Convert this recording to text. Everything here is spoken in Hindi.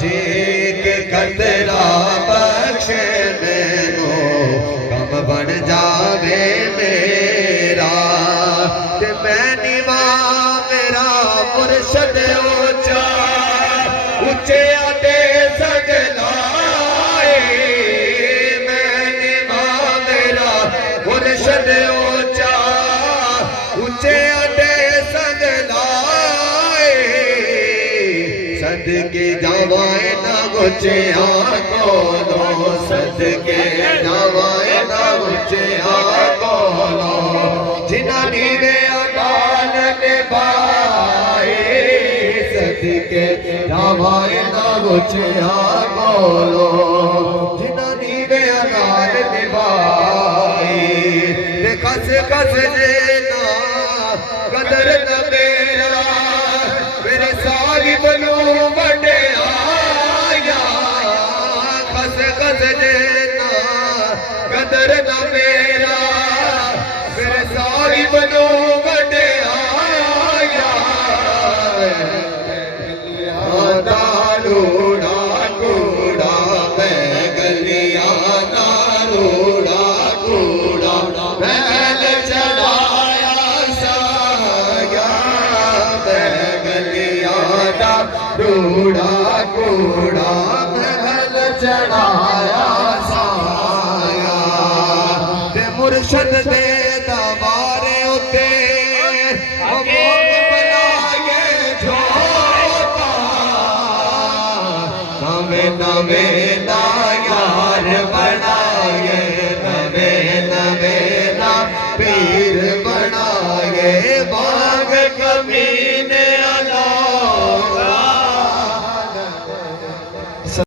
जी के खतरा बख्श मैनू कम बन जावे मेरा ते मैं निवा मेरा मुर्शद ऊंचा ऊंचे आते सगलाए मैं निवा मेरा मुर्शद ऊंचा ऊंचे आते सगलाए सदके जावाए ना गुचे आकोलो सदके जावाए ना गुचे आकोलो जिना नीवे अकाल निभाए सदके जावाए ना गुचे आकोलो जिना नीवे अकाल निभाए कस कस देना कदर न मेरा मेरे साहिब नू वडे आया कस कस देना कदर न मेरा मेरे साहिब नू वडे आया दारूड़ा कूड़ा मैं गलियां दारूड़ा कूड़ा महल चढ़ाया साया मैं गलियां दारूड़ा कूड़ा महल चढ़ाया साया ते मुर्शद दे दरबारे उते नवे नवे ना यार बना